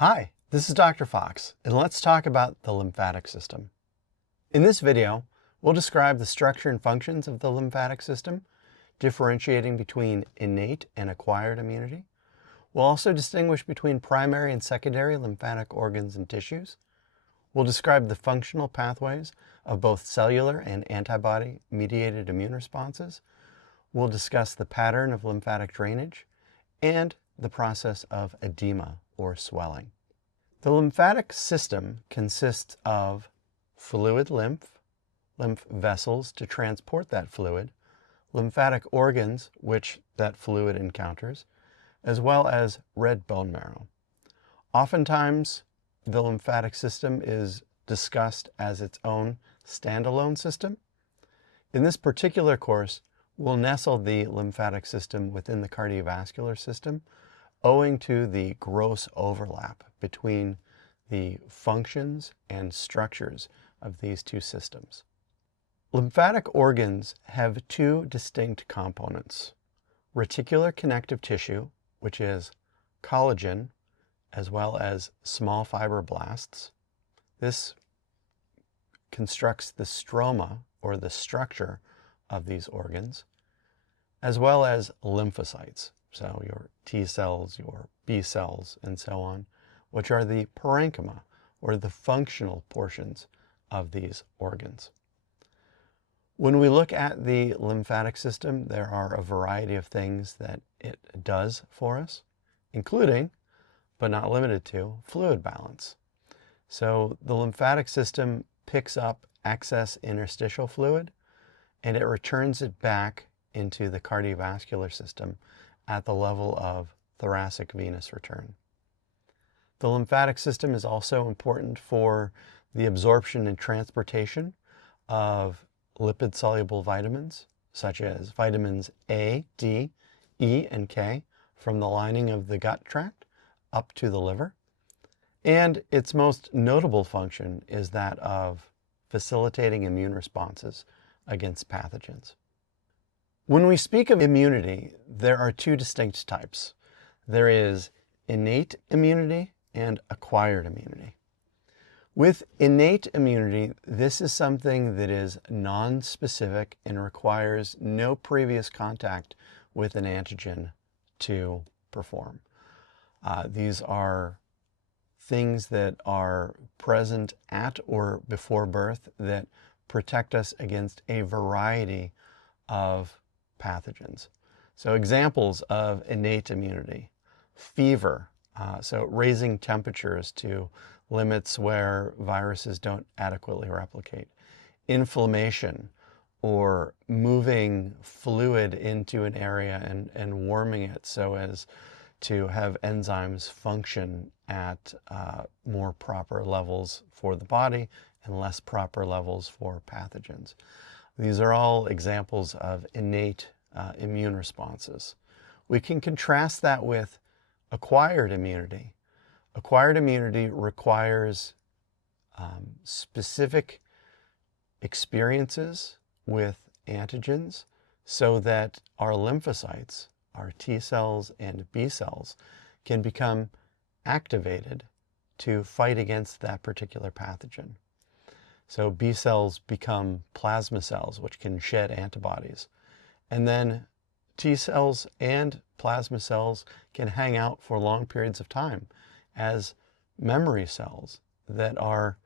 Hi, this is Dr. Fox, and let's talk about the lymphatic system. In this video, we'll describe the structure and functions of the lymphatic system, differentiating between innate and acquired immunity. We'll also distinguish between primary and secondary lymphatic organs and tissues. We'll describe the functional pathways of both cellular and antibody-mediated immune responses. We'll discuss the pattern of lymphatic drainage and the process of edema or swelling. The lymphatic system consists of fluid lymph vessels to transport that fluid, lymphatic organs which that fluid encounters, as well as red bone marrow. Oftentimes, the lymphatic system is discussed as its own standalone system. In this particular course, we'll nestle the lymphatic system within the cardiovascular system, owing to the gross overlap between the functions and structures of these two systems. Lymphatic organs have two distinct components: reticular connective tissue, which is collagen, as well as small fibroblasts. This constructs the stroma, or the structure, of these organs, as well as lymphocytes, so your T cells, your B cells, and so on, which are the parenchyma, or the functional portions of these organs. When we look at the lymphatic system, there are a variety of things that it does for us, including, but not limited to, fluid balance. So the lymphatic system picks up excess interstitial fluid and it returns it back into the cardiovascular system at the level of thoracic venous return. The lymphatic system is also important for the absorption and transportation of lipid-soluble vitamins, such as vitamins A, D, E, and K, from the lining of the gut tract up to the liver. And its most notable function is that of facilitating immune responses against pathogens. When we speak of immunity, there are two distinct types. There is innate immunity and acquired immunity. With innate immunity, this is something that is non-specific and requires no previous contact with an antigen to perform. These are things that are present at or before birth that protect us against a variety of pathogens. So examples of innate immunity: fever, so raising temperatures to limits where viruses don't adequately replicate; inflammation, or moving fluid into an area and warming it so as to have enzymes function at more proper levels for the body and less proper levels for pathogens. These are all examples of innate immune responses. We can contrast that with acquired immunity. Acquired immunity requires specific experiences with antigens so that our lymphocytes, our T cells and B cells, can become activated to fight against that particular pathogen. So B cells become plasma cells, which can shed antibodies. And then T cells and plasma cells can hang out for long periods of time as memory cells that are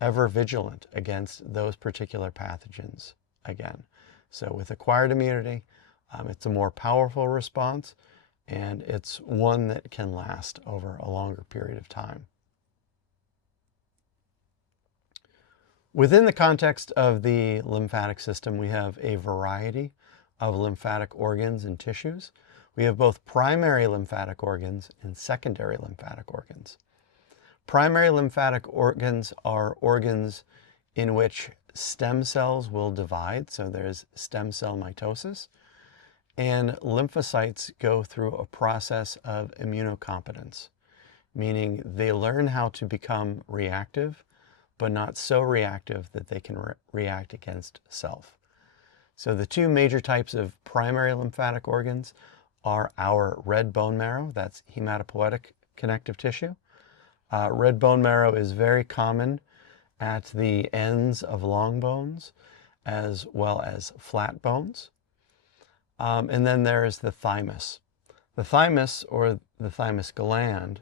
ever vigilant against those particular pathogens again. So with acquired immunity, it's a more powerful response, and it's one that can last over a longer period of time. Within the context of the lymphatic system, we have a variety of lymphatic organs and tissues. We have both primary lymphatic organs and secondary lymphatic organs. Primary lymphatic organs are organs in which stem cells will divide, so there's stem cell mitosis, and lymphocytes go through a process of immunocompetence, meaning they learn how to become reactive, but not so reactive that they can react against self. So the two major types of primary lymphatic organs are our red bone marrow, that's hematopoietic connective tissue, Red bone marrow is very common at the ends of long bones as well as flat bones. And then there is the thymus. The thymus, or the thymus gland,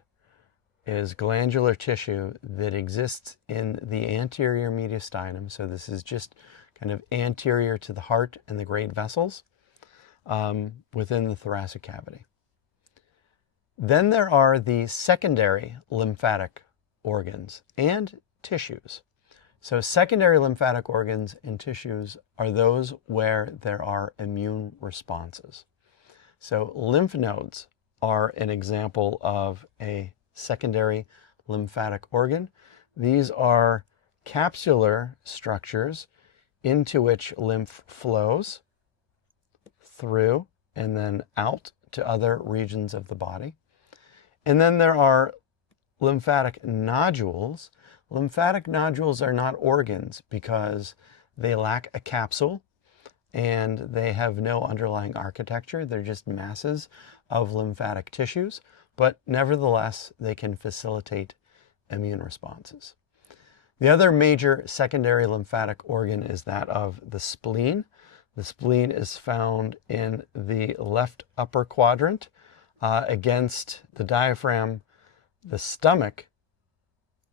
is glandular tissue that exists in the anterior mediastinum. So this is just kind of anterior to the heart and the great vessels within the thoracic cavity. Then there are the secondary lymphatic organs and tissues. So secondary lymphatic organs and tissues are those where there are immune responses. So lymph nodes are an example of a secondary lymphatic organ. These are capsular structures into which lymph flows through and then out to other regions of the body. And then there are lymphatic nodules. Lymphatic nodules are not organs because they lack a capsule and they have no underlying architecture. They're just masses of lymphatic tissues, but nevertheless, they can facilitate immune responses. The other major secondary lymphatic organ is that of the spleen. The spleen is found in the left upper quadrant against the diaphragm, the stomach,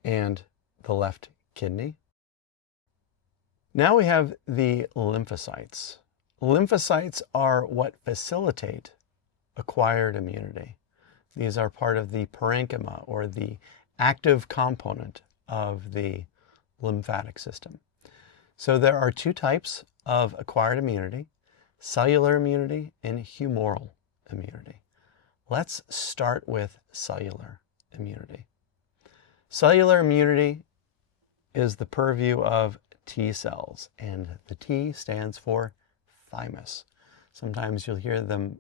and the left kidney. Now we have the lymphocytes. Lymphocytes are what facilitate acquired immunity. These are part of the parenchyma, or the active component of the lymphatic system. So there are two types of acquired immunity: cellular immunity and humoral immunity. Let's start with cellular immunity. Cellular immunity is the purview of T cells, and the T stands for thymus. Sometimes you'll hear them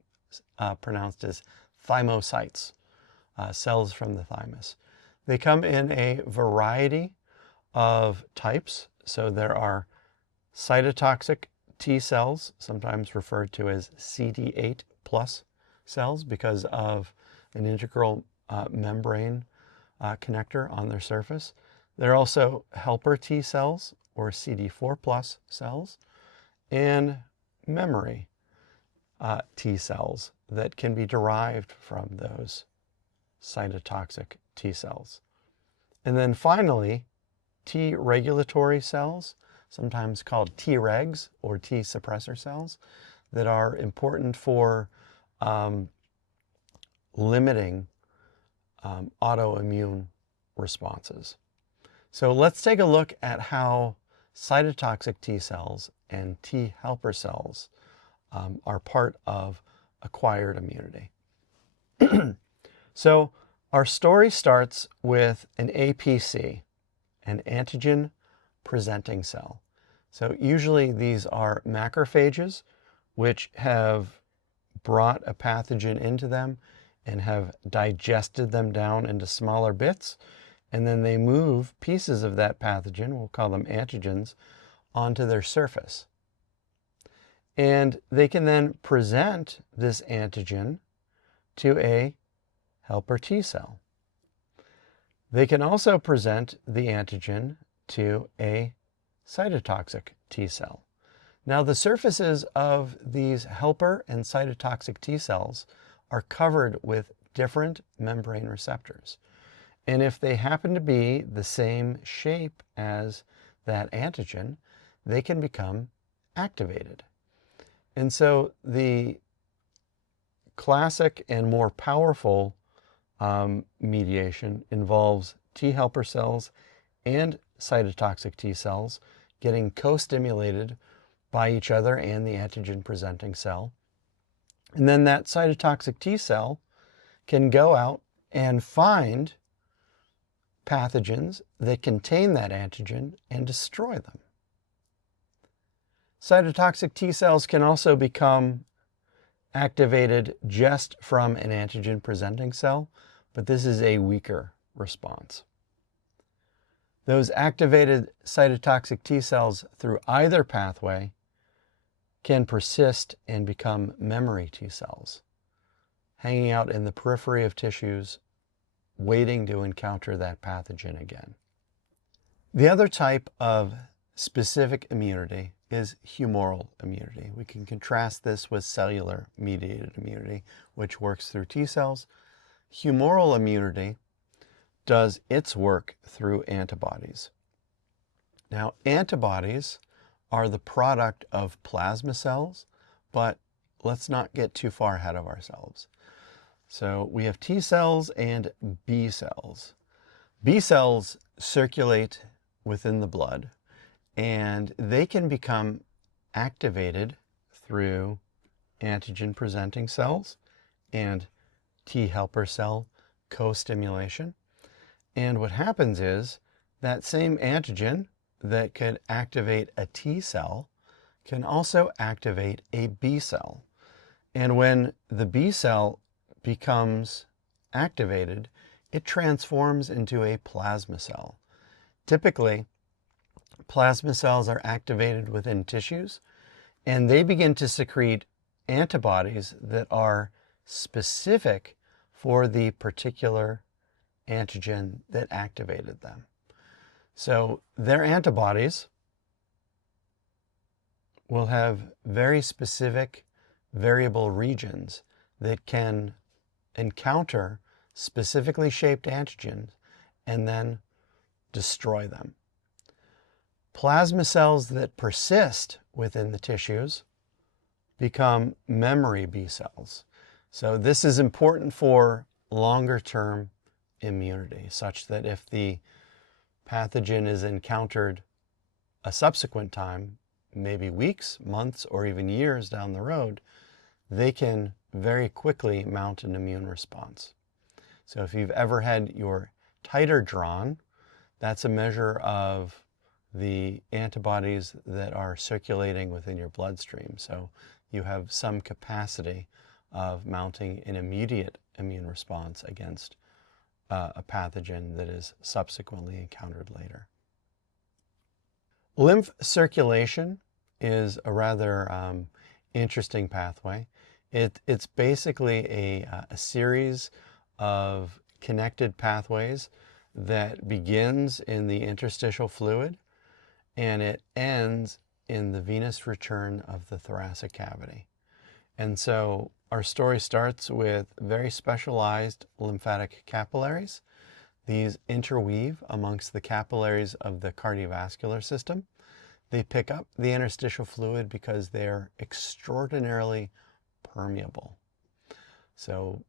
pronounced as thymocytes, cells from the thymus. They come in a variety of types. So there are cytotoxic T cells, sometimes referred to as CD8 plus cells because of an integral membrane connector on their surface. There are also helper T cells, or CD4 plus cells, and memory T cells that can be derived from those cytotoxic T cells. And then finally, T regulatory cells, sometimes called Tregs or T suppressor cells, that are important for limiting autoimmune responses. So let's take a look at how cytotoxic T cells and T helper cells are part of acquired immunity. So our story starts with an APC, an antigen presenting cell. So usually these are macrophages which have brought a pathogen into them and have digested them down into smaller bits, and then they move pieces of that pathogen, we'll call them antigens, onto their surface. And they can then present this antigen to a helper T cell. They can also present the antigen to a cytotoxic T cell. Now, the surfaces of these helper and cytotoxic T cells are covered with different membrane receptors. And if they happen to be the same shape as that antigen, they can become activated. And so the classic and more powerful mediation involves T helper cells and cytotoxic T cells getting co-stimulated by each other and the antigen presenting cell. And then that cytotoxic T cell can go out and find pathogens that contain that antigen and destroy them. Cytotoxic T cells can also become activated just from an antigen presenting cell, but this is a weaker response. Those activated cytotoxic T cells through either pathway can persist and become memory T cells, hanging out in the periphery of tissues, waiting to encounter that pathogen again. The other type of specific immunity is humoral immunity. We can contrast this with cellular mediated immunity, which works through T cells. Humoral immunity does its work through antibodies. Now, antibodies are the product of plasma cells, but let's not get too far ahead of ourselves. So we have T cells and B cells. B cells circulate within the blood, and they can become activated through antigen-presenting cells and T helper cell co-stimulation. And what happens is that same antigen that could activate a T cell can also activate a B cell. And when the B cell becomes activated, it transforms into a plasma cell. Typically, plasma cells are activated within tissues, and they begin to secrete antibodies that are specific for the particular antigen that activated them. So their antibodies will have very specific variable regions that can encounter specifically shaped antigens and then destroy them. Plasma cells that persist within the tissues become memory B cells. So this is important for longer-term immunity, such that if the pathogen is encountered a subsequent time, maybe weeks, months, or even years down the road, they can very quickly mount an immune response. So if you've ever had your titer drawn, that's a measure of the antibodies that are circulating within your bloodstream. So you have some capacity of mounting an immediate immune response against a pathogen that is subsequently encountered later. Lymph circulation is a rather interesting pathway. It's basically a series of connected pathways that begins in the interstitial fluid and it ends in the venous return of the thoracic cavity. And so our story starts with very specialized lymphatic capillaries. These interweave amongst the capillaries of the cardiovascular system. They pick up the interstitial fluid because they're extraordinarily permeable. So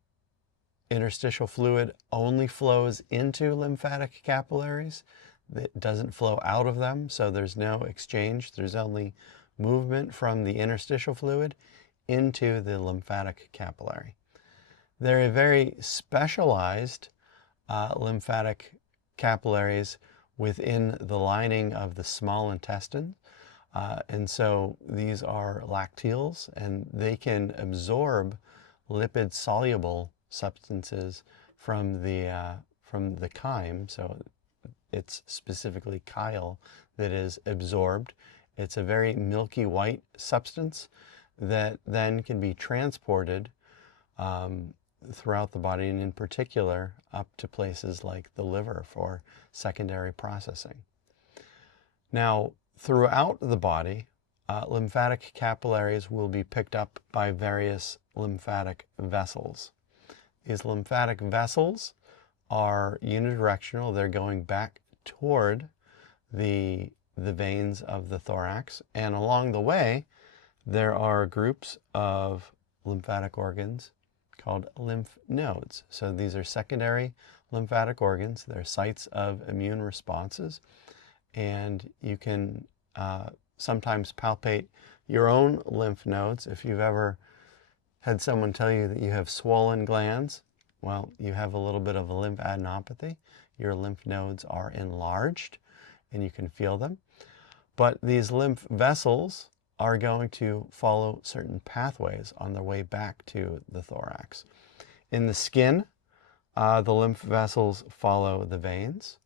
interstitial fluid only flows into lymphatic capillaries. It doesn't flow out of them, so there's no exchange. There's only movement from the interstitial fluid into the lymphatic capillary. They're a very specialized lymphatic capillaries within the lining of the small intestine. And so these are lacteals, and they can absorb lipid-soluble substances from the chyme. So it's specifically chyle that is absorbed. It's a very milky white substance that then can be transported throughout the body, and in particular up to places like the liver for secondary processing. Now, throughout the body, lymphatic capillaries will be picked up by various lymphatic vessels. These lymphatic vessels are unidirectional. They're going back toward the veins of the thorax, and along the way there are groups of lymphatic organs called lymph nodes. So these are secondary lymphatic organs. They're sites of immune responses, and you can sometimes palpate your own lymph nodes. If you've ever had someone tell you that you have swollen glands, well, you have a little bit of a lymphadenopathy. Your lymph nodes are enlarged and you can feel them. But these lymph vessels are going to follow certain pathways on their way back to the thorax. In the skin, the lymph vessels follow the veins.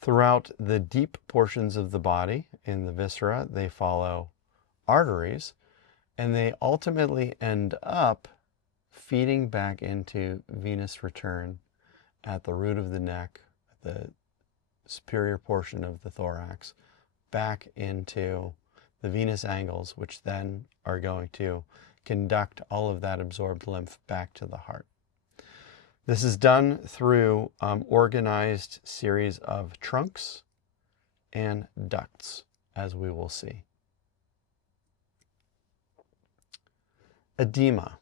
Throughout the deep portions of the body, in the viscera, they follow arteries, and they ultimately end up feeding back into venous return at the root of the neck, the superior portion of the thorax, back into the venous angles, which then are going to conduct all of that absorbed lymph back to the heart. This is done through organized series of trunks and ducts, as we will see. Edema.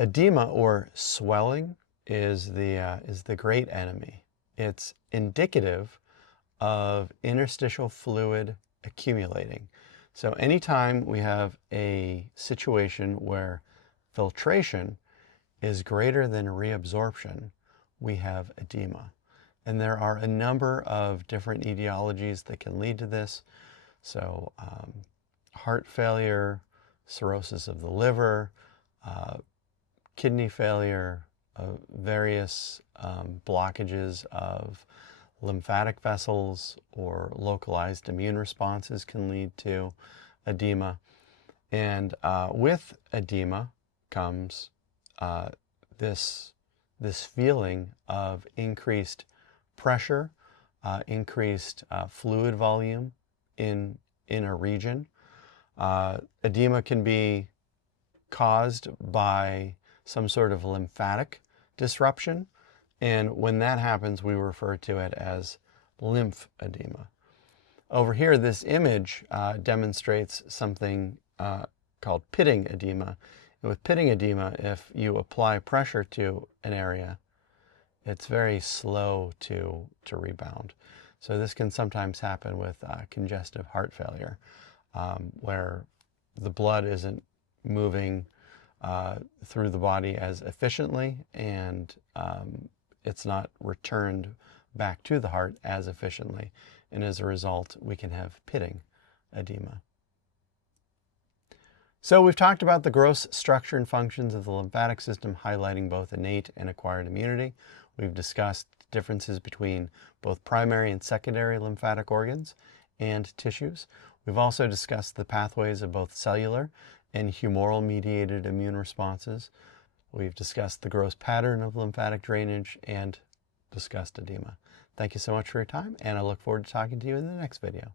Edema, or swelling, is the great enemy. It's indicative of interstitial fluid accumulating. So anytime we have a situation where filtration is greater than reabsorption, we have edema. And there are a number of different etiologies that can lead to this. So heart failure, cirrhosis of the liver, kidney failure, various blockages of lymphatic vessels or localized immune responses can lead to edema. And with edema comes this feeling of increased pressure, increased fluid volume in a region. Edema can be caused by some sort of lymphatic disruption, and when that happens, we refer to it as lymphedema. Over here, this image demonstrates something called pitting edema. And with pitting edema, if you apply pressure to an area, it's very slow to rebound. So this can sometimes happen with congestive heart failure, where the blood isn't moving through the body as efficiently, and it's not returned back to the heart as efficiently. And as a result, we can have pitting edema. So we've talked about the gross structure and functions of the lymphatic system, highlighting both innate and acquired immunity. We've discussed differences between both primary and secondary lymphatic organs and tissues. We've also discussed the pathways of both cellular and humoral mediated immune responses. We've discussed the gross pattern of lymphatic drainage and discussed edema. Thank you so much for your time, and I look forward to talking to you in the next video.